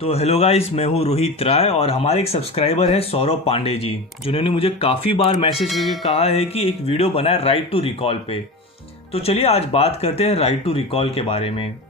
तो hello guys, मैं हूँ रोहित राय और हमारे एक सब्सक्राइबर है सौरभ पांडे जी, जिन्होंने मुझे काफ़ी बार मैसेज करके कहा है कि एक वीडियो बनाए राइट टू रिकॉल पे। तो चलिए आज बात करते हैं राइट टू रिकॉल के बारे में।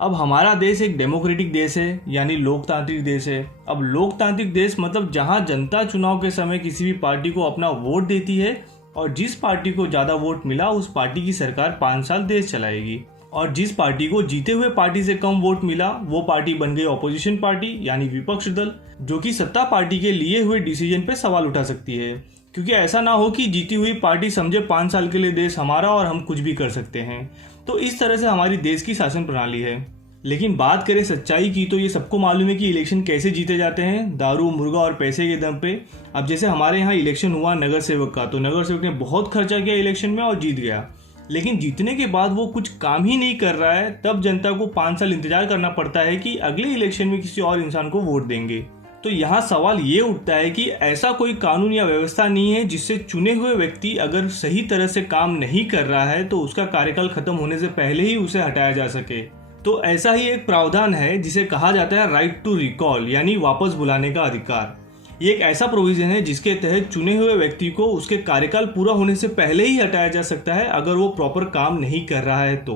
अब हमारा देश एक डेमोक्रेटिक देश है, यानी लोकतांत्रिक देश है। अब लोकतांत्रिक देश मतलब जहाँ जनता चुनाव के समय किसी भी पार्टी को अपना वोट देती है और जिस पार्टी को ज़्यादा वोट मिला उस पार्टी की सरकार 5 साल देश चलाएगी, और जिस पार्टी को जीते हुए पार्टी से कम वोट मिला वो पार्टी बन गई ऑपोजिशन पार्टी यानी विपक्ष दल, जो कि सत्ता पार्टी के लिए हुए डिसीजन पे सवाल उठा सकती है। क्योंकि ऐसा ना हो कि जीती हुई पार्टी समझे 5 साल के लिए देश हमारा और हम कुछ भी कर सकते हैं। तो इस तरह से हमारी देश की शासन प्रणाली है। लेकिन बात करें सच्चाई की तो ये सबको मालूम है कि इलेक्शन कैसे जीते जाते हैं, दारू मुर्गा और पैसे के दम पे। अब जैसे हमारे यहाँ इलेक्शन हुआ नगर सेवक का, तो नगर सेवक ने बहुत खर्चा किया इलेक्शन में और जीत गया। लेकिन जीतने के बाद वो कुछ काम ही नहीं कर रहा है, तब जनता को 5 साल इंतजार करना पड़ता है कि अगले इलेक्शन में किसी और इंसान को वोट देंगे। तो यहाँ सवाल ये उठता है कि ऐसा कोई कानून या व्यवस्था नहीं है जिससे चुने हुए व्यक्ति अगर सही तरह से काम नहीं कर रहा है तो उसका कार्यकाल खत्म होने से पहले ही उसे हटाया जा सके। तो ऐसा ही एक प्रावधान है जिसे कहा जाता है राइट टू रिकॉल, यानी वापस बुलाने का अधिकार। ये एक ऐसा प्रोविजन है जिसके तहत चुने हुए व्यक्ति को उसके कार्यकाल पूरा होने से पहले ही हटाया जा सकता है अगर वो प्रॉपर काम नहीं कर रहा है तो।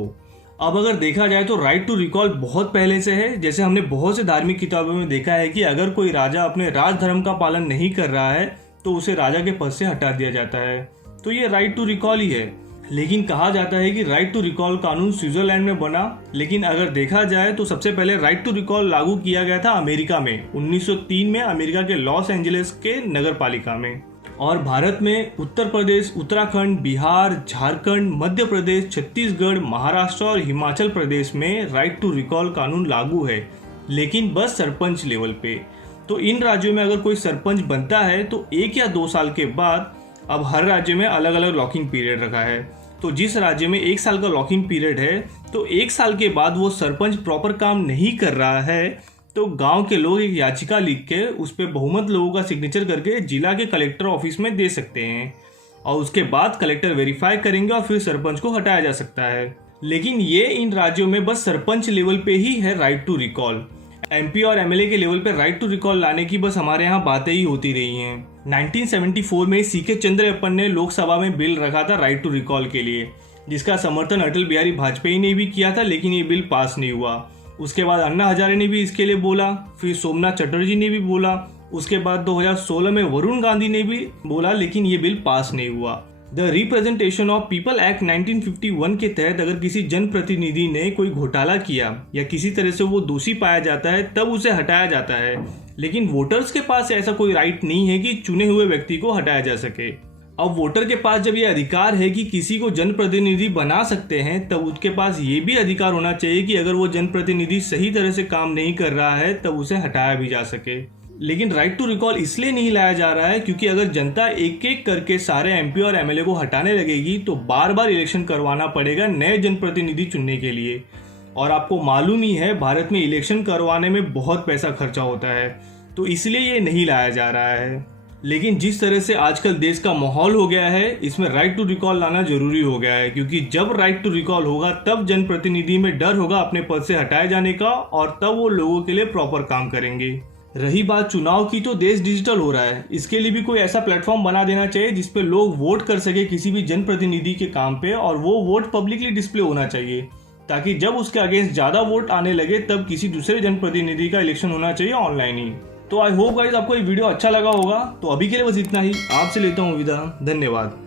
अब अगर देखा जाए तो राइट टू रिकॉल बहुत पहले से है। जैसे हमने बहुत से धार्मिक किताबों में देखा है कि अगर कोई राजा अपने राजधर्म का पालन नहीं कर रहा है तो उसे राजा के पद से हटा दिया जाता है। तो ये राइट टू रिकॉल ही है। लेकिन कहा जाता है कि राइट टू रिकॉल कानून स्विट्जरलैंड में बना, लेकिन अगर देखा जाए तो सबसे पहले राइट टू रिकॉल लागू किया गया था अमेरिका में 1903 में, अमेरिका के लॉस एंजलिस के नगर पालिका में। और भारत में उत्तर प्रदेश, उत्तराखंड, बिहार, झारखंड, मध्य प्रदेश, छत्तीसगढ़, महाराष्ट्र और हिमाचल प्रदेश में राइट टू रिकॉल कानून लागू है, लेकिन बस सरपंच लेवल पे। तो इन राज्यों में अगर कोई सरपंच बनता है तो 1 या 2 साल के बाद, अब हर राज्य में अलग अलग लॉकिंग पीरियड रखा है, तो जिस राज्य में 1 साल का लॉकिंग पीरियड है तो 1 साल के बाद वो सरपंच प्रॉपर काम नहीं कर रहा है तो गांव के लोग एक याचिका लिख के उस पर बहुमत लोगों का सिग्नेचर करके जिला के कलेक्टर ऑफिस में दे सकते हैं, और उसके बाद कलेक्टर वेरीफाई करेंगे और फिर सरपंच को हटाया जा सकता है। लेकिन ये इन राज्यों में बस सरपंच लेवल पे ही है राइट टू रिकॉल। एमपी और एमएलए के लेवल पे राइट टू रिकॉल लाने की बस हमारे यहाँ बातें ही होती रही हैं। 1974 में सीके चंद्रअप्पन ने लोकसभा में बिल रखा था राइट टू रिकॉल के लिए, जिसका समर्थन अटल बिहारी वाजपेयी ने भी किया था, लेकिन ये बिल पास नहीं हुआ। उसके बाद अन्ना हजारे ने भी इसके लिए बोला, फिर सोमनाथ चटर्जी ने भी बोला, उसके बाद 2016 में वरुण गांधी ने भी बोला, लेकिन ये बिल पास नहीं हुआ। The representation of people act 1951 के तहत अगर किसी जनप्रतिनिधि ने कोई घोटाला किया या किसी तरह से वो दोषी पाया जाता है तब उसे हटाया जाता है। लेकिन वोटर्स के पास ऐसा कोई राइट नहीं है कि चुने हुए व्यक्ति को हटाया जा सके। अब वोटर के पास जब ये अधिकार है कि किसी को जनप्रतिनिधि बना सकते हैं, तब उसके पास ये भी अधिकार होना चाहिए कि अगर वो जनप्रतिनिधि सही तरह से काम नहीं कर रहा है तब उसे हटाया भी जा सके। लेकिन राइट टू रिकॉल इसलिए नहीं लाया जा रहा है क्योंकि अगर जनता एक एक करके सारे एमपी और एमएलए को हटाने लगेगी तो बार बार इलेक्शन करवाना पड़ेगा नए जनप्रतिनिधि चुनने के लिए। और आपको मालूम ही है भारत में इलेक्शन करवाने में बहुत पैसा खर्चा होता है, तो इसलिए ये नहीं लाया जा रहा है। लेकिन जिस तरह से आजकल देश का माहौल हो गया है, इसमें राइट टू रिकॉल लाना जरूरी हो गया है, क्योंकि जब राइट टू रिकॉल होगा तब जनप्रतिनिधि में डर होगा अपने पद से हटाए जाने का, और तब वो लोगों के लिए प्रॉपर काम करेंगे। रही बात चुनाव की, तो देश डिजिटल हो रहा है, इसके लिए भी कोई ऐसा प्लेटफॉर्म बना देना चाहिए जिसपे लोग वोट कर सके किसी भी जनप्रतिनिधि के काम पे, और वो वोट पब्लिकली डिस्प्ले होना चाहिए, ताकि जब उसके अगेंस्ट ज्यादा वोट आने लगे तब किसी दूसरे जनप्रतिनिधि का इलेक्शन होना चाहिए ऑनलाइन ही। तो आई होप गाइस आपको ये वीडियो अच्छा लगा होगा। तो अभी के लिए बस इतना ही, आपसे लेता हूँ विदा, धन्यवाद।